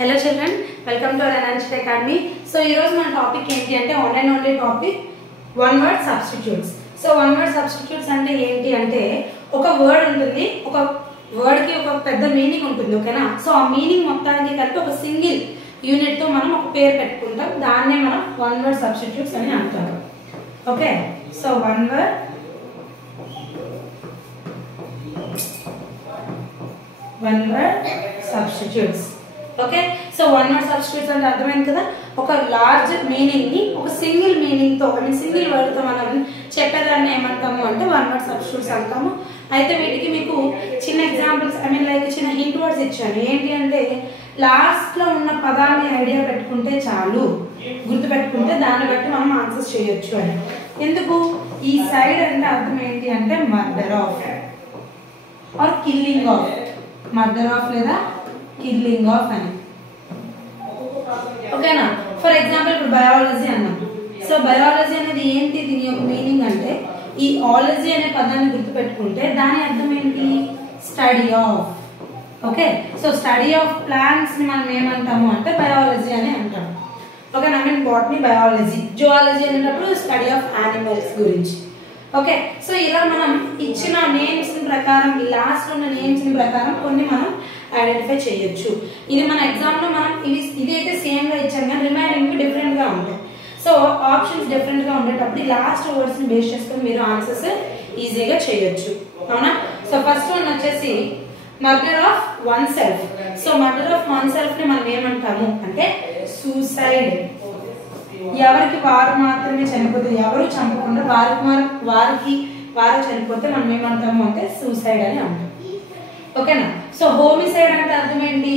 Hello children, welcome to our Ananchit Academy. So ee roju మన topic ఏంటి అంటే online only topic one word substitutes. So one word substitutes అంటే ఏంటి అంటే ఒక వర్డ్ ఉంటుంది, ఒక వర్డ్ కి ఒక పెద్ద మీనింగ్ ఉంటుంది, ఓకేనా. సో ఆ మీనింగ్ మొత్తానికి కలిపి ఒక సింగిల్ యూనిట్ తో మనం ఒక పేరు పెట్టుకుంటాం, దాన్నే మనం వన్ వర్డ్ సబ్స్టిట్యూట్స్ అని అంటారు. Okay, so one word substitutes. Okay, so one word substitutes అంటే అర్థమైంది కదా, ఒక లార్జ్ మీనింగ్ ని ఒక సింగిల్ మీనింగ్ తో సింగిల్ వర్డ్ తో మనం చెప్పేదాన్ని ఏమంటాము అంటే వన్ వర్డ్ సబ్స్టిట్యూట్స్ అంటాము. అయితే వీటికి మీకు చిన్న ఎగ్జాంపుల్స్ లైక్ చిన్న హింట్ వర్డ్స్ ఇచ్చాను. ఏంటి అంటే లాస్ట్ లో ఉన్న పదాన్ని ఐడియా పెట్టుకుంటే చాలు, గుర్తు పెట్టుకుంటే దాన్ని బట్టి మనం ఆన్సర్స్ చేయొచ్చు అని. ఎందుకు ఈ సైడ్ అంటే అర్థం ఏంటి అంటే murder of or killing of, murder of లేదా కిల్లింగ్ ఆఫ్ అని. ఓకేనా. ఫర్ ఎగ్జాంపుల్ ఇప్పుడు బయాలజీ అన్నాం. సో బయాలజీ అనేది ఏంటి, దీని యొక్క మీనింగ్ అంటే ఈ ఆలజీ అనే పదాన్ని గుర్తు పెట్టుకుంటే దాని అర్థం ఏంటి, study of. Okay, so study of plants ని మనం ఏమంటాము అంటే బయాలజీ అని అంటాం. ఓకే, బాటనీ, బయాలజీ, జువాలజీ అనేటప్పుడు స్టడీ ఆఫ్ యానిమల్స్ గురించి. ఓకే, సో ఇలా మనం ఇచ్చిన నేమ్స్ ప్రకారం, లాస్ట్ ఉన్న నేమ్స్ ప్రకారం కొన్ని మనం ఐడెంటిఫై చేయొచ్చు. ఇది మన ఎగ్జామ్ లో మనం ఇదైతే సేమ్ గా ఇచ్చాం కానీ రిమైనింగ్ డిఫరెంట్ గా ఉంటాయి. సో ఆప్షన్స్ డిఫరెంట్ గా ఉండేటప్పుడు లాస్ట్ వర్డ్స్ ని బేస్ చేసుకుని మీరు ఆన్సర్స్ ఈజీగా చేయొచ్చు, అవునా. సో ఫస్ట్ వన్ వచ్చేసి murder of one self. So murder of one self ని మనం ఏమంటాము అంటే సూసైడ్. ఎవరికి వారు మాత్రమే చనిపోతే, ఎవరు చంపకుండా వారు చనిపోతే మనం ఏమంటాము అంటే సూసైడ్ అని అంటాం. ఓకేనా. సో హోమిసైడ్ అంటే అర్థం ఏంటి,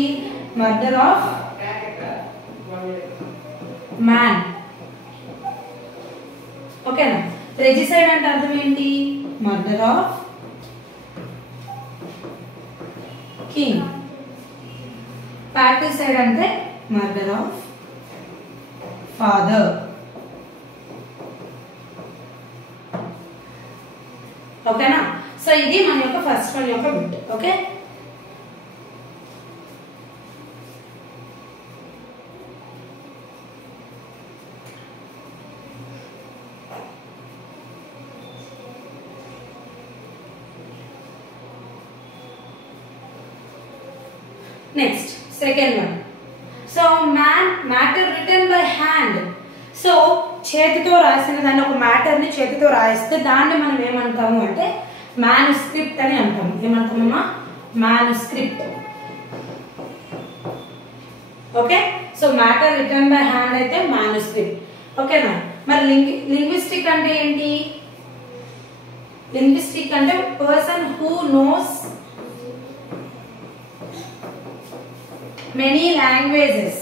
మర్డర్ ఆఫ్ మ్యాన్. ఓకేనా. రెజిసైడ్ అంటే అర్థం ఏంటి, మర్డర్ ఆఫ్ కింగ్. పార్టిసైడ్ అంటే మర్డర్ ఆఫ్ ఫాదర్. ఓకేనా. సో ఇది మన యొక్క ఫస్ట్ వన్ యొక్క bit. Okay, next second one. So matter written by hand. So చేతితో రాసిన దాన్ని, ఒక మ్యాటర్ ని చేతితో రాయిస్తే దాన్ని మనం ఏమంటాము అంటే మ్యానుస్క్రిప్ట్ అని అంటాము. ఏమంటామమ్మా, manuscript. Okay, so matter written by hand అయితే మ్యానుస్క్రిప్ట్. ఓకేనా. మరి లింగ్విస్టిక్ అంటే ఏంటి, లింగ్విస్టిక్ అంటే person who knows many languages.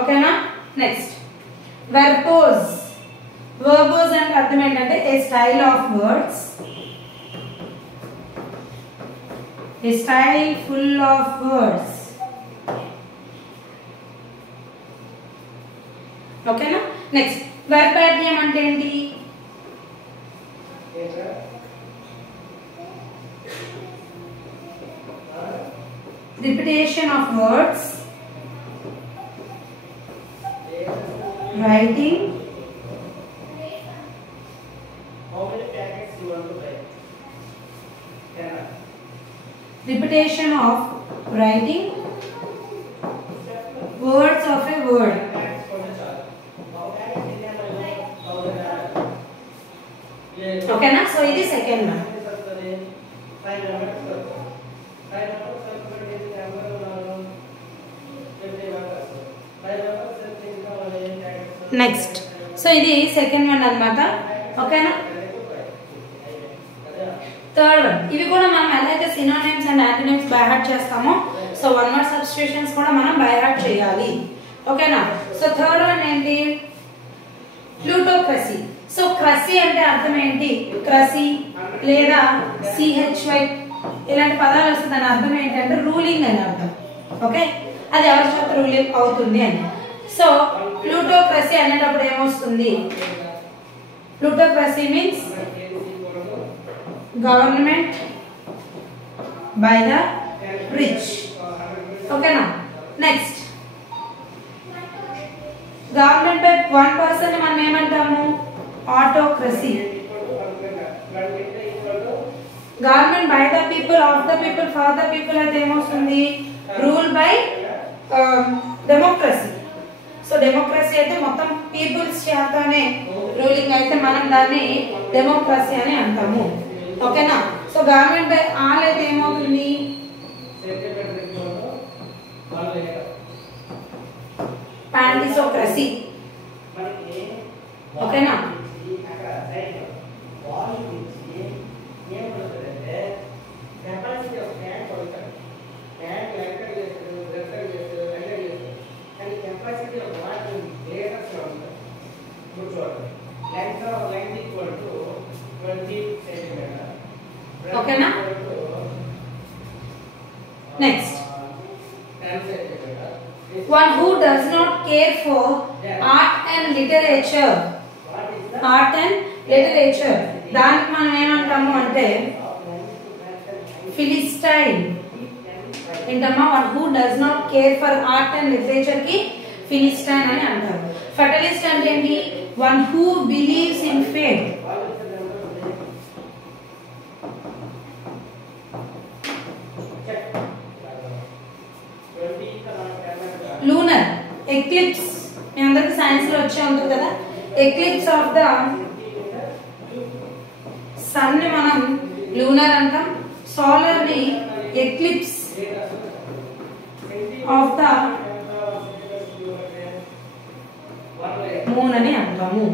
ఓకేనా. Next verbose. verbose అంటే అర్థం ఏంటంటే a style of words, a style full of words. ఓకేనా. నెక్స్ట్ verbatim అంటే ఏంటి, repetition of words, writing, repetition of writing words of a word. ఓకేనా. So ఇది second one. Next, so ఇది సెకండ్ వన్ అన్నమాట. ఓకేనా. Third one. ఇవి కూడా మనం ఎలా అయితే synonyms and antonyms by heart చేస్తామో, సో వన్ వర్డ్ సబ్స్టిట్యూషన్స్ కూడా మనం బై హార్ట్ చేయాలి. ఓకేనా. సో థర్డ్ వన్ ఏంటి, ప్లూటోక్రసీ. సో క్రసీ అంటే అర్థం ఏంటి, క్రసీ లేదా CHY ఇలాంటి పదాలు వస్తే దాని అర్థం ఏంటంటే రూలింగ్ అని అర్థం. ఓకే, అది ఎవరి చేత రూలింగ్ అవుతుంది అని. సో ప్లూటోక్రసీ అనేటప్పుడు ఏమొస్తుంది, plutocracy means government by the rich. Okay now. Next. Government by one person ని మనం ఏమంటాము? Autocracy. Government by the people, of the people, for the people అయితే ఏమొస్తుంది? Rule by democracy. So democracy అయితే మొత్తం peoples చేతనే రూలింగ్ అయితే మనం దాన్ని డెమోక్రసీ అని అంటాము. ఓకేనా? సో గవర్నమెంట్ బై ఆల్ అయితే ఏమవుతుంది? పాండిసోక్రసీ. ఓకేనా? ఓకేనా? Next, one who does not care for art and literature. Art and literature దానికి మనం ఏమంటాము అంటే ఫిలిస్టైన్. ఏంటమ్మా? one who does not care for art and literature కి ఫిలిస్టైన్ అని అంటారు. ఫెటలిస్ట్ అంటే ఏంటి? one who believes in fate. Lunar eclipse మీ అందరికి సైన్స్ లో వచ్చే ఉంటుంది కదా. ఎక్లిప్స్ ఆఫ్ ద సన్ ని మనం లూనర్ అంటాం. సోలార్ ని ఎక్లిప్స్ ఆఫ్ ద మూన్ అని అంటాము.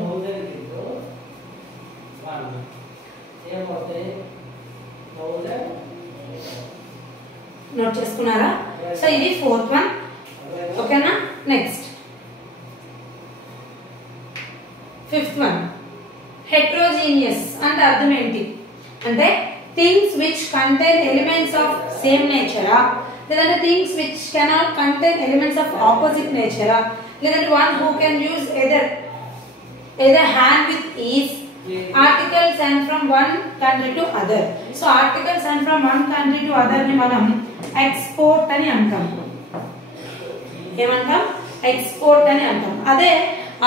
నోట్ చేసుకున్నారా? సో ఇది ఫోర్త్ వన్. ఓకేనా? నెక్స్ట్ ఫిఫ్త్ వన్, హెట్రోజీనియస్ అంటే అర్థం ఏంటి అంటే things which contain elements of same నేచరా, లేదంటే things which cannot contain elements of opposite నేచరా, లేదంటే one who can use either hand with ease. Articles and from one country to other. So articles and from one country to other ని మనం export అని అంటాం. ఏమంటాం? Export అని అంటాం. అదే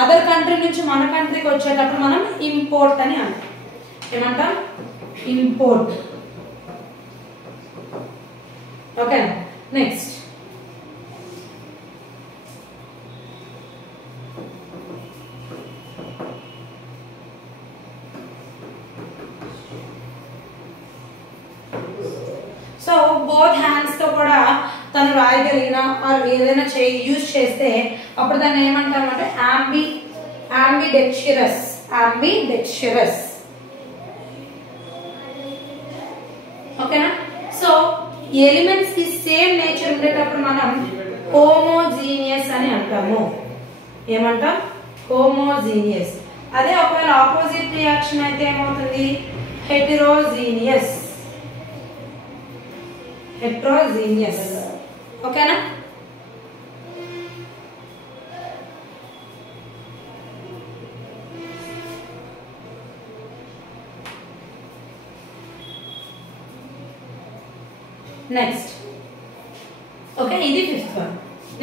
అదర్ కంట్రీ నుంచి మన కంట్రీకి వచ్చేటప్పుడు మనం ఇంపోర్ట్ అని అంటాం. ఏమంటాం? Import. Okay. Next, so both hands తో కూడా తను రాయగలిగిన ఏదైనా యూజ్ చేస్తే అప్పుడు దాన్ని ఏమంటాం అంటే ambidextrous. ఓకేనా? సో ఎలిమెంట్స్ కి సేమ్ నేచర్ ఉండేటప్పుడు మనం హోమోజీనియస్ అని అంటాము. ఏమంటాం? హోమోజీనియస్. అదే ఒకవేళ ఆపోజిట్ రియాక్షన్ అయితే ఏమవుతుంది? హెటెరోజీనియస్. ఓకేనా? నెక్స్ట్, ఓకే, ఇది ఫిఫ్త్ వన్.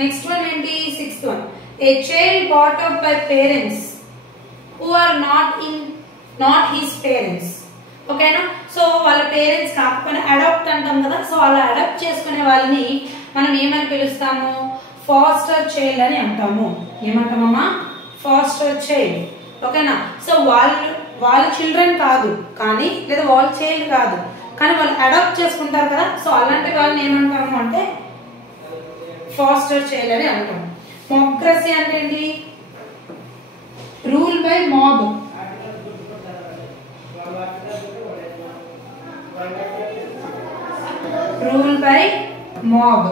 నెక్స్ట్ వన్ ఏంటి? Sixth one, a child brought up by parents who are not his parents. ఓకేనా? సో వాళ్ళ పేరెంట్స్ కాకపోయినా అడాప్ట్ అంటాం కదా. సో అలా అడాప్ట్ చేసుకునే వాళ్ళని మనం ఏమని పిలుస్తాము? ఫాస్టర్ చైల్డ్ అని అంటాము. ఏమంటామమ్మా? Foster child. ఓకేనా? సో వాళ్ళ చిల్డ్రన్ కాదు కానీ, లేదా వాళ్ళ చైల్డ్ కాదు కానీ వాళ్ళు అడాప్ట్ చేసుకుంటారు కదా. సో అలాంటి వాళ్ళని ఏమంటాము అంటే ఫాస్టర్ చైల్డ్ అని అంటాము. మోక్రసీ అంటే ఏంటి? Rule by mob. Rule by mob.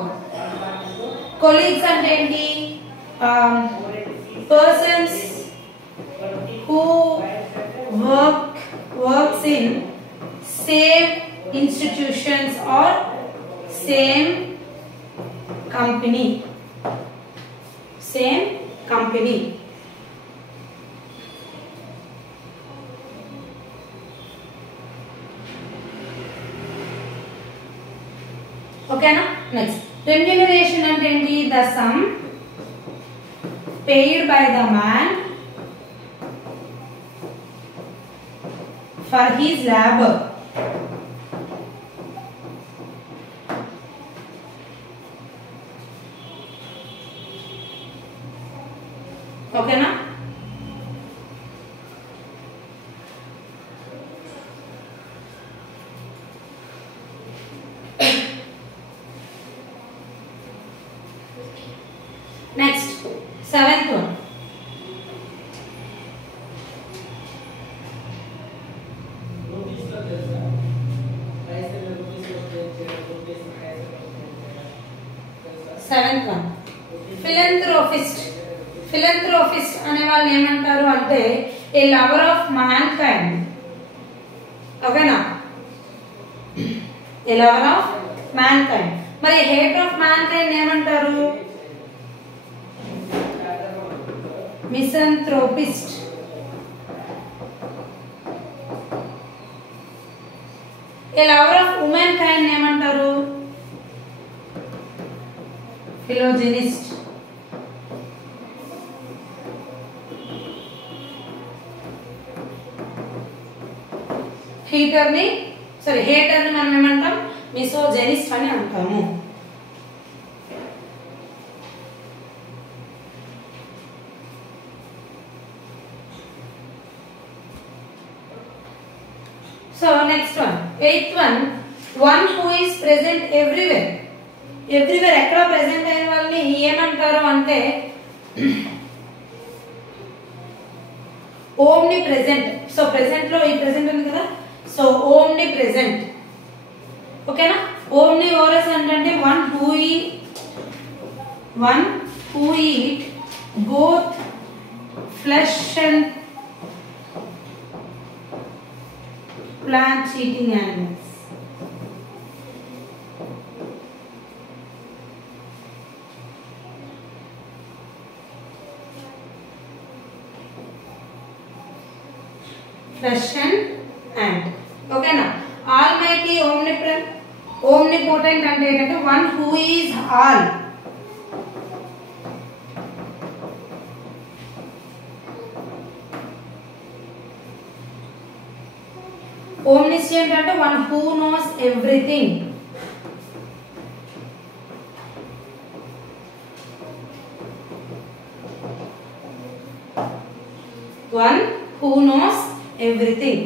Colleagues అంటే ఏంటి? Persons who works in same institutions or same company. ఓకేనా. నెక్స్ట్ రెమ్యూనరేషన్ అంటే ఏంటి? The sum paid by the man for his labor. ఓకేనా. Next 7th one. ఫిలంథ్రోపిస్ట్ అనే వాళ్ళు ఏమంటారు అంటే ఏ లవర్ ఆఫ్ మ్యాన్ కైండ్. ఓకేనా, ఏ లవర్ ఆఫ్ మ్యాన్ కైండ్. మరి హేటర్ ఆఫ్ మ్యాన్ కైండ్ ఏమంటారు? మిసంథ్రోపిస్ట్. ఏ లవర్ ఆఫ్ ఉమెన్ కైండ్ ఏమంటారు? ఫిలోజెనిస్ట్. హేటర్ ని మనం ఏమంటాం? మిసోజెనిస్ట్ అని అంటాము. So next one 8th one who is present everywhere. Everywhere ఎక్కడ ప్రెసెంట్ అయిన వాళ్ళని ఏమంటారు అంటే ఓమ్ని ప్రెసెంట్. సో ప్రెసెంట్ లో ఈ ప్రెసెంట్ ఉంది కదా, సో ఓమ్ని ప్రెసెంట్. ఓకేనా. ఓమ్ని ఓరస్ అంటే one who eat both flesh and plant eating animals. Flesh and ant. ఓకేనా. ఆల్మైటీ ఓమ్నిపోటెంట్ అంటే ఏంటంటే one who is all. Omniscient అంటే one who knows everything. One who knows everything.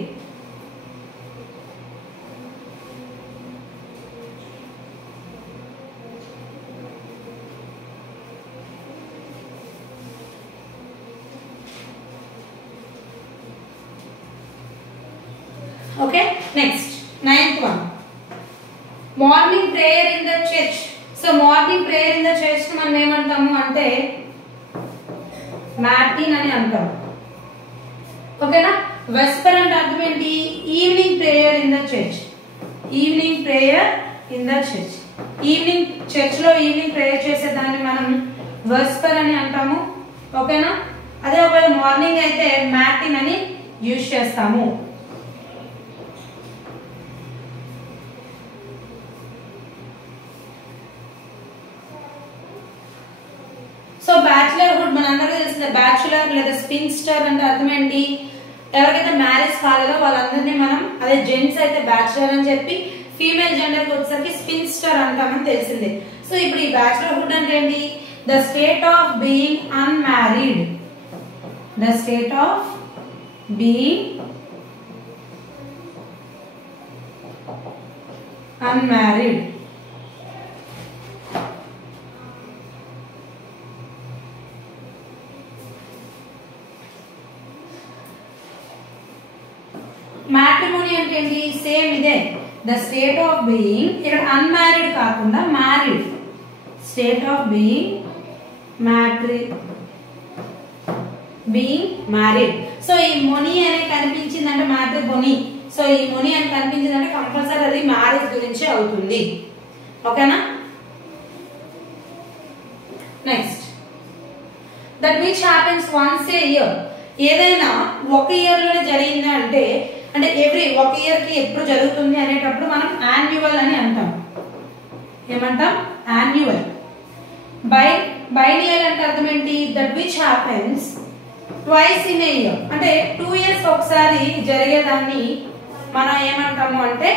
Okay, next 9th one. Morning prayer in the church. So morning prayer in the church మనం ఏమంటాము అంటే మాటిన్ అని అంటాము. ఓకేనా. వెస్పర్ అంటే అర్థం ఏంటి? Evening prayer in the church. Evening prayer in the church. Evening church లో ఈవినింగ్ ప్రేయర్ చేసేదాన్ని మనం వెస్పర్ అని అంటాము. ఓకేనా. అదే ఒకవేళ మార్నింగ్ అయితే మాటిన్ అని యూజ్ చేస్తాము. సో బ్యాచులర్హుడ్ మనందరికీ తెలిసిందే. బ్యాచులర్ లేదా స్పిన్స్టర్ అంటే అర్థం ఏంటి? ఎవరికైతే మ్యారేజ్ కాలేదో వాళ్ళందరినీ మనం, అదే జెంట్స్ అయితే బ్యాచులర్ అని చెప్పి, ఫీమేల్ జెండర్ కి వచ్చేసరికి స్పిన్స్టర్ అంటామని తెలిసిందే. సో ఇప్పుడు ఈ బ్యాచులర్హుడ్ అంటే ఏంటి? The state of being unmarried. The state of being unmarried. Matrimony అంటే ఏంటి? సేమ్ ఇదే. ద స్టేట్ ఆఫ్ బీయింగ్, ఇక్కడ అన్మ్యారీడ్ కాకుండా married. State of being being married. So ఈ మొనీ అనే కనిపించిందంటే మ్యాట్రిమోనీ. సో ఈ మొనీ అని కనిపించిందంటే కంపల్సరీ అది మ్యారేజ్ గురించి అవుతుంది. ఓకేనా. Next that which happens once A year. ఏదైనా ఒక ఇయర్ లోనే జరిగిందా అంటే ఎవ్రీ ఒక ఇయర్ కి ఎప్పుడు జరుగుతుంది అనేటప్పుడు మనం యాన్యువల్ అని అంటాం. ఏమంటాం యాన్యువల్. బైనియల్ అంటే అర్థం ఏంటి that which happens twice in a year అంటే 2 years ఒకసారి జరిగేదాన్ని మనం ఏమంటాము అంటే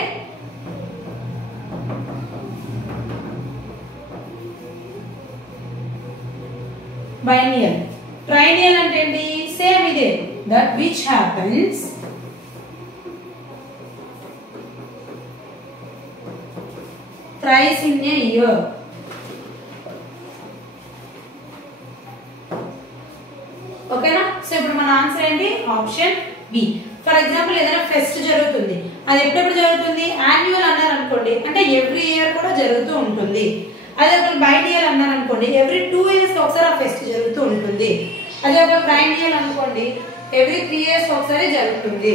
బైనియల్. ట్రైనియల్ అంటే ఏంటి సేమ్ ఇదే that which happens thrice in a year. ఓకేనా. సో ఇప్పుడు మన ఆన్సర్ ఏంటి ఆప్షన్ బి. ఫర్ ఎగ్జాంపుల్ ఏదైనా ఫెస్ట్ జరుగుతుంది, అది ఎప్పుడెప్పుడు జరుగుతుంది యాన్యువల్ అన్నారు అనుకోండి అంటే ఎవ్రీ ఇయర్ కూడా జరుగుతూ ఉంటుంది. అదే ఒక బైనియల్ అన్నారు అనుకోండి ఎవ్రీ 2 years ఒకసారి ఆ ఫెస్ట్ జరుగుతూ ఉంటుంది. అదే ఒక ట్రైనియల్ అనుకోండి ఎవ్రీ 3 years ఒకసారి జరుగుతుంది.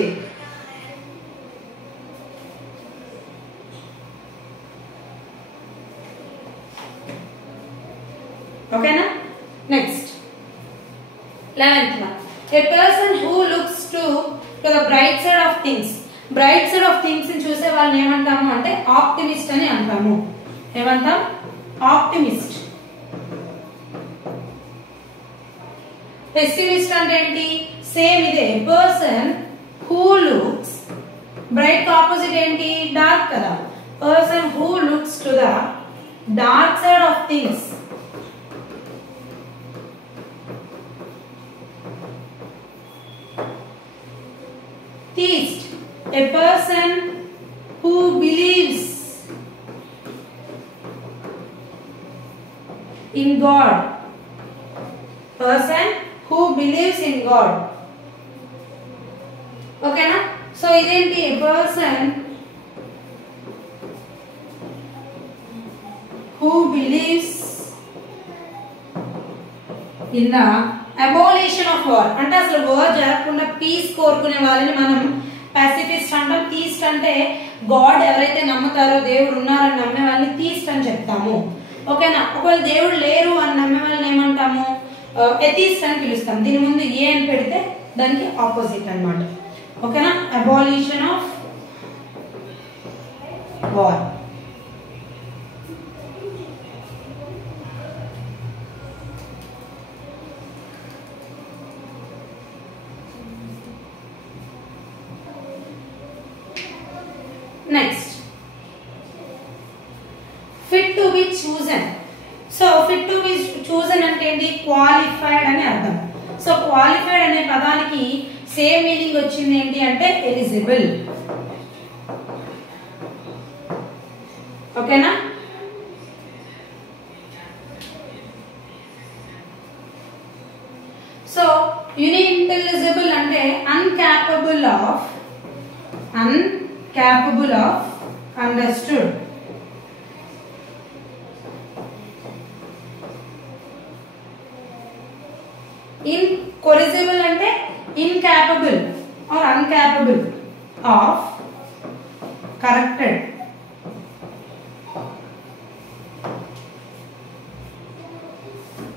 ఓకేనా. Next 11th one. A person who looks to the bright side of things. Bright side of things ని చూసే వాళ్ళని ఏమంటాము అంటే ఆప్టిమిస్ట్ అని అంటాము. ఏమంటాం ఆప్టిమిస్ట్. పెసిమిస్ట్ అంటే ఏంటి సేమ్ ఇదే person who looks bright opposite ఏంటి డార్క్ కదా. Person who looks to the dark side of things. Theist, a person who believes in God. Person who believes in God. Okay na? So identi a person who believes in the abolition of war అంటే అసలు war జరగకుండా piece కోరుకునే వాళ్ళని మనం పాసిఫిస్ట్ అంటాం. Theist అంటే God ఎవరైతే నమ్ముతారో దేవుడు ఉన్నారని నమ్మే వాళ్ళని థీస్ట్ అని చెప్తాము. ఓకేనా. ఒకవేళ దేవుడు లేరు అని నమ్మే వాళ్ళని ఏమంటాము ఎథీస్ట్ అని పిలుస్తాం. దీని ముందు ఏ అని పెడితే దానికి ఆపోజిట్ అన్నమాట. ఓకేనా. Abolition of war. Next, fit to be chosen. So fit to be chosen అంటే ఏంటి క్వాలిఫైడ్ అని అర్థం. సో క్వాలిఫైడ్ అనే పదానికి సేమ్ మీనింగ్ వచ్చింది ఏంటి అంటే ఎలిజిబుల్. ఓకేనా. సో ఇన్ఇంటెలిజిబుల్ అంటే అన్కేపబుల్ ఆఫ్ understood. Incorrigible అంటే incapable or uncapable of corrected.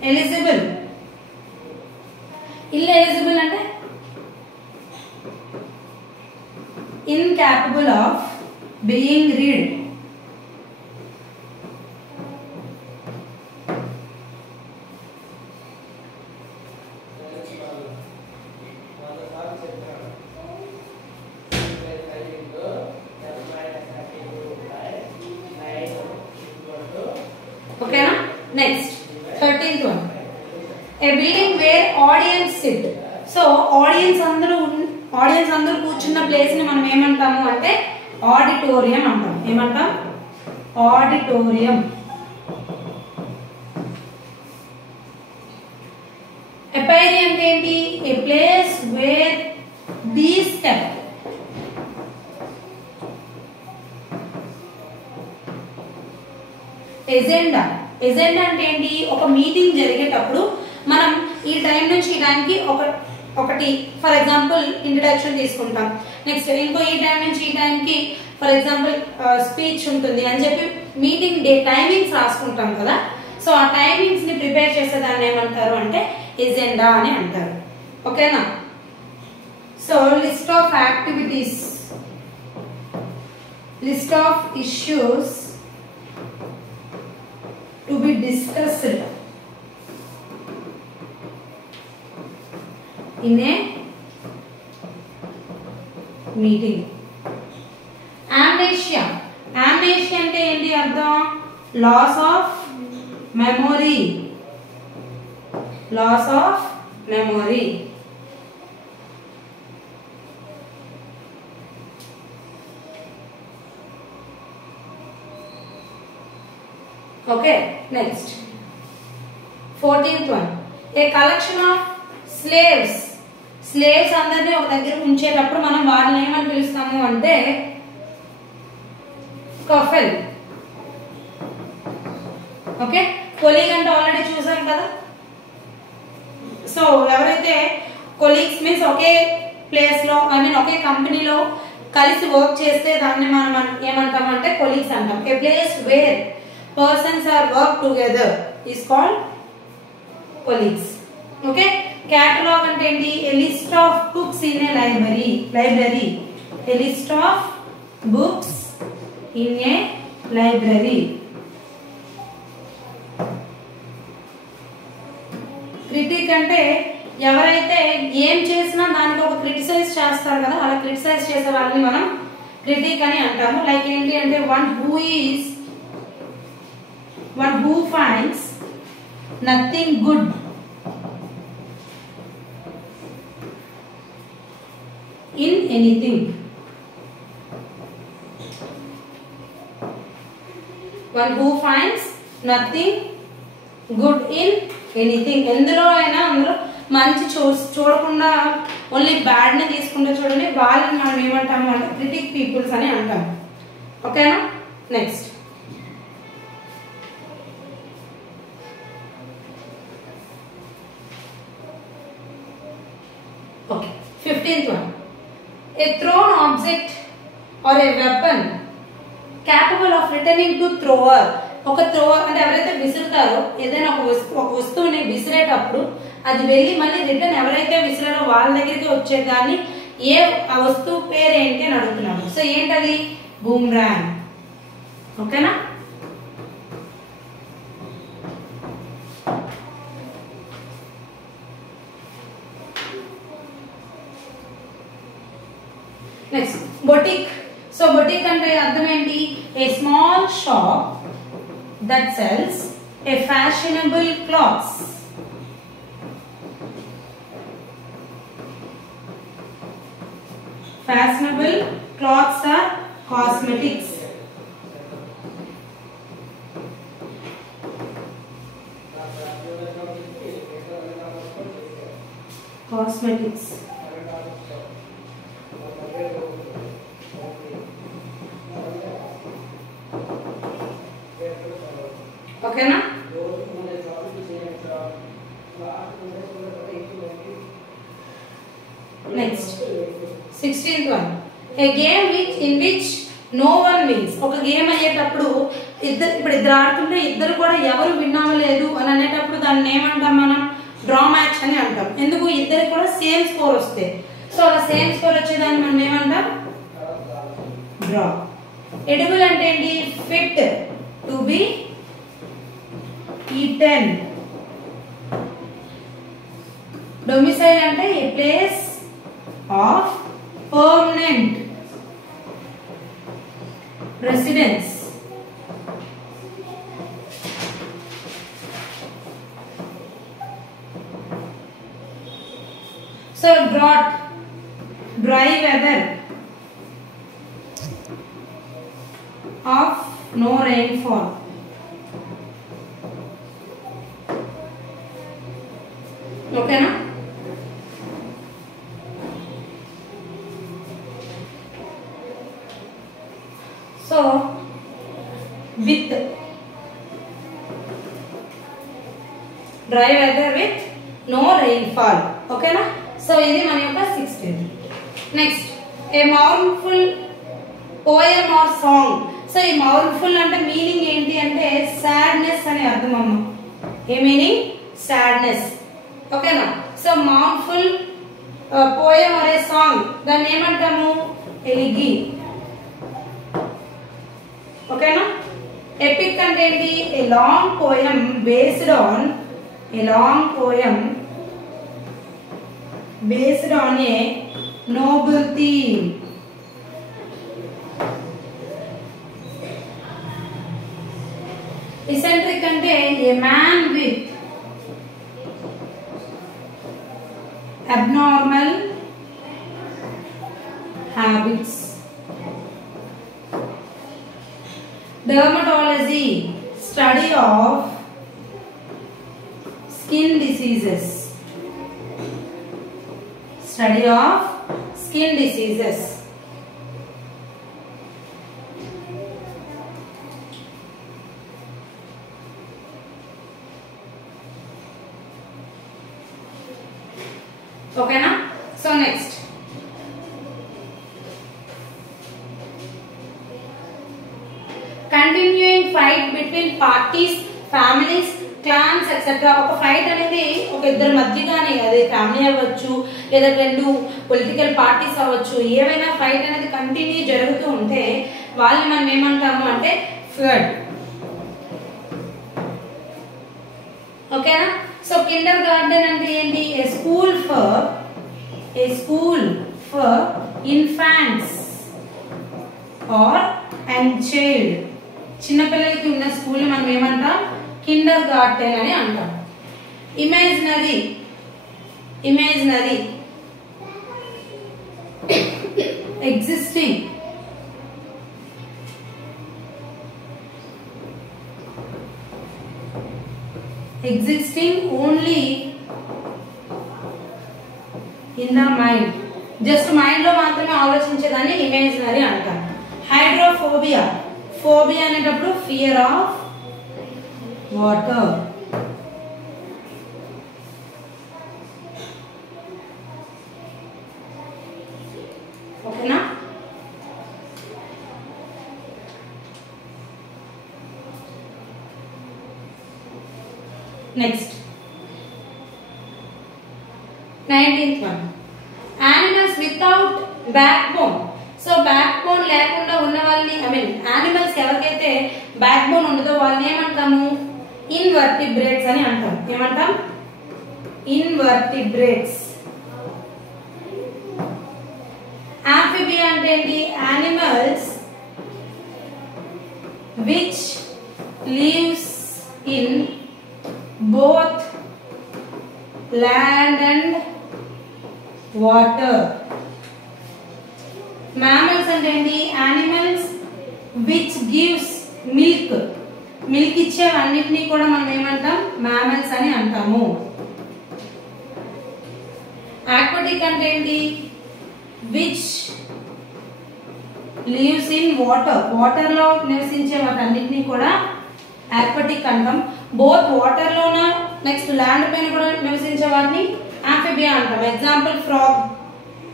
Eligible. Ineligible అంటే incapable of being read. Okay na? Next 13th one. A building where audience sit. So audience అందరూ కూర్చున్న place ని మనం ఏమంటాము అంటే ఆడిటోరియం అంటాం. ఏమంటాం ఆడిటోరియం. ఎపైరీ అంటే ఏంటి ఏ ప్లేస్ వేర్ బీస్ కెప్ట్. ఎజెండా అంటే ఏంటి ఒక మీటింగ్ జరిగేటప్పుడు మనం ఈ టైం నుంచి ఈ టైంకి ఒకటి ఫర్ ఎగ్జాంపుల్ ఇంట్రడక్షన్ తీసుకుంటాం. నెక్స్ట్ ఇంకో ఈ టైం నుంచి ఈ టైంకి ఫర్ ఎగ్జాంపుల్ స్పీచ్ ఉంటుంది అని చెప్పి మీటింగ్ డే టైమింగ్స్ రాసుకుంటాం కదా. సో ఆ టైమింగ్స్ ని ప్రిపేర్ చేసేదాన్ని ఏమంటారు అంటే ఎజెండా అని అంటారు. ఓకేనా. So list of activities, list of issues to be discussed in a meeting. Amnesia అంటే ఏంటి అర్థం? Loss of memory. Loss of memory. Okay, next 14th one. A collection of slaves. Slaves అందరినీ ఒక దగ్గర ఉంచేటప్పుడు మనం వారిని ఏమని పిలుస్తాము అంటే కఫెల్. ఓకే, కొలీగ్ అంటే ఆల్రెడీ చూసాం కదా. సో ఎవరైతే కొలీగ్స్ మీన్స్ ఒకే ప్లేస్ లో ఐ మీన్ ఒకే కంపెనీలో కలిసి వర్క్ చేస్తే దాన్ని మనం ఏమంటాం అంటే కొలీగ్స్ అంటాం. A place where persons are work together is called colleagues. Okay, catalog అంటే ఏంటి? a list of books in a library. A list of books in a library. Critic అంటే ఎవరైతే ఏం చేసినా దానికి ఒక క్రిటిసైజ్ చేస్తారు కదా, అలా క్రిటిసైజ్ చేసే వాళ్ళని మనం క్రిటిక్ అని అంటాము. లైక్ ఏంటి అంటే one who finds nothing good in anything. One who finds nothing good in anything. ఎందులో అయినా అందులో మంచి చూడకుండా ఓన్లీ బ్యాడ్ ని తీసుకుంటే చూడండి, వాళ్ళని మనం ఏమంటాము అంటే క్రిటిక్ పీపుల్స్ అని అంటాము. ఓకేనా? Next okay, 15th one. A thrown object or a weapon capable of returning to thrower. ఒక థ్రోవర్ అంటే ఎవరైతే విసురుతారో ఏదైనా ఒక వస్తువుని విసిరేటప్పుడు అది వెళ్ళి మళ్ళీ రిటర్న్ ఎవరైతే విసిరారో వాళ్ళ దగ్గరికి వచ్చేదాన్ని ఆ వస్తువు పేరు ఏంటి అని అడుగుతున్నాము. సో ఏంటది? బూమ్రాంగ్. ఓకేనా? Next boutique. సో బొటిక్ అంటే అర్థం ఏంటి? A small shop that sells a fashionable clothes. Fashionable clothes or cosmetics. Cosmetics. ఓకేనా? Next 16th one. A game in which no one wins. ఒక గేమ్ అయ్యేటప్పుడు ఇద్దరు ఆడుతుంటే ఇద్దరు కూడా ఎవరు విన్ అవ్వలేదు అని అనేటప్పుడు దాన్ని ఏమంటాం మనం? డ్రా మ్యాచ్ అని అంటాం. ఎందుకు? ఇద్దరికి కూడా సేమ్ స్కోర్ వస్తే. సో అలా సేమ్ స్కోర్ వచ్చేదాన్ని మనం ఏమంటాం? డ్రా. ఎడిబుల్ అంటే ఏంటి? Fit to be eaten. Domicile అంటే a place of permanent residence. So drought, dry weather of no rainfall. ఓకేనా? So with dry weather with no rainfall. ఓకేనా? సో ఇది మన యొక్క 16th. Next a mournful poem or song. So ఈ mournful అంటే meaning ఏంటి అంటే సాడ్నెస్ అని అర్థం అమ్మ. A meaning? సాడ్నెస్. ఓకేనా? So mournful poem or a song దాన్ని ఏమంటాము? ఎలిగి. ఓకేనా? ఏ ఎపిక్ అంటే ఏంటి? A long poem based on a noble theme. Eccentric అంటే a man with abnormal habits. Dermatology, study of skin diseases. Okay na? So next, continuing fight between parties, families, clans etc. ఒక fight అనేది ఒక ఇద్దరి మధ్య గానీ, అదే family అవ్వచ్చు లేదా రెండు పొలిటికల్ పార్టీస్ అవ్వచ్చు, ఏవైనా ఫైట్ అనేది కంటిన్యూ జరుగుతూ ఉంటే వాళ్ళని మనం ఏమంటాము అంటే ఫెడ్. ఓకేనా? సో కిండర్ గార్డెన్ అంటే ఏంటి? A school for infants or and child. చిన్నపిల్లలకి ఉన్న స్కూల్ మనం ఏమంటాం? కిండర్ గార్డెన్ అని అంటాం. Imaginary existing only in the mind. Just mind లో మాత్రమే ఆలోచించేదాన్ని ఇమేజినరీ అంటాం. హైడ్రోఫోబియా అనేటప్పుడు ఫియర్ ఆఫ్ వాటర్. ఓకేనా? Next 19th one, animals without backbone. సో బ్యాక్ బోన్ లేకుండా ఉన్న వాళ్ళని, యానిమల్స్ ఎవరికైతే బ్యాక్ బోన్ ఉండదో వాళ్ళని ఏమంటాము? ఇన్వర్టిబ్రేట్స్ అని అంటాం. ఏమంటాం? ఇన్వర్టిబ్రేట్స్. ఆంఫిబియా అంటే ఏంటి? Animals which leaves in both land and water. Mammals అంటే ఏంటి? యానిమల్స్ విచ్ గివ్స్ మిల్క్ ఇచ్చే అన్నిటినీ కూడా మనం ఏమంటాం? mammals అని అంటాము. ఆక్వాటిక్ అంటే ఏంటి? విచ్ లీవ్స్ ఇన్ వాటర్ లో నివసించే వాటన్నిటినీ కూడా ఆక్వాటిక్ అంటాం. బోత్ వాటర్ లోన నెక్స్ట్ ల్యాండ్ పైన కూడా నివసించే వాటిని ఆంఫిబియా అంటాం. Example frog.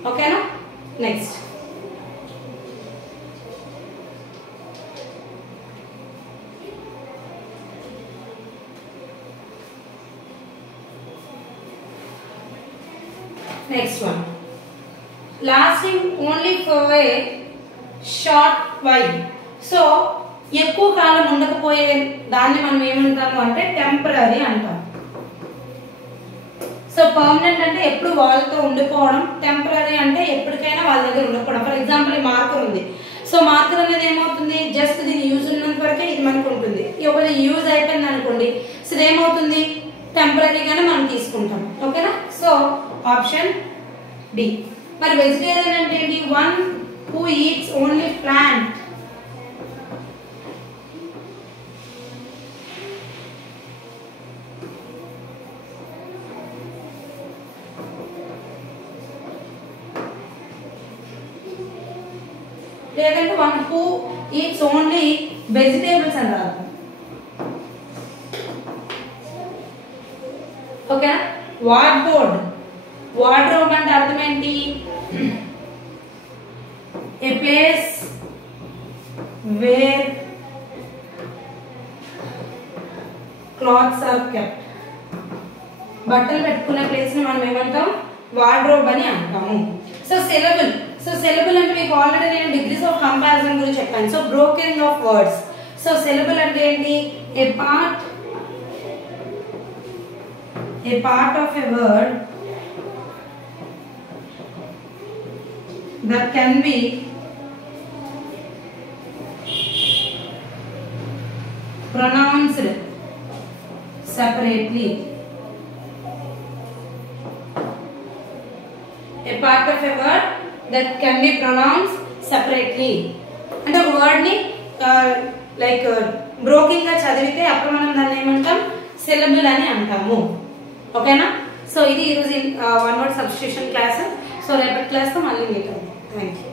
ఓకేనా? Next one, lasting only for a short while. సో ఎక్కువ కాలం ఉండకపోయే దాన్ని మనం ఏమంటాము అంటే టెంపరరీ అంటాం. సో పర్మనెంట్ అంటే ఎప్పుడు వాళ్ళతో ఉండిపోవడం, టెంపరరీ అంటే ఎప్పటికైనా వాళ్ళ దగ్గర ఉండకపోవడం. ఫర్ ఎగ్జాంపుల్ ఈ మార్కర్ ఉంది. సో మార్కర్ అనేది ఏమవుతుంది? జస్ట్ దీని యూజ్ ఉన్నంత వరకే ఇది మనకు ఉంటుంది. ఒకవేళ యూజ్ అయిపోయింది అనుకోండి, సో ఏమవుతుంది? టెంపరరీగానే మనం తీసుకుంటాం. ఓకేనా? So option D. మరి వెజిటేరియన్ అంటే ఏంటి? One who eats only plant. లేదంటే one who eats only vegetables అంటారు. ఓకే? వార్డ్రోబ్ అంటే అర్థం ఏంటి? A place where clothes are kept. బట్టలు పెట్టుకునే ప్లేస్ ని మనం ఏమంటాం? వార్డ్రోబ్ అని అంటాము. సో సిలబుల్ అంటే మీకు ఆల్రెడీ నేను డిగ్రీస్ ఆఫ్ కంపారిజన్ గురించి చెప్పాను. So broken of words. So syllable అంటే ఏంటి? A part of a word that can be pronounced separately. A part of a word that can be pronounced separately. అంటే ఒక word ని like broking గా చదివితే అప్పుడు మనం దాన్ని ఏమంటాం? సిలబుల్ అని అంటాము. ఓకేనా? సో ఇది ఈరోజు one word substitution class. So రేపటి క్లాస్ తో మళ్ళీ మీట్ అవుతాం. Thank you.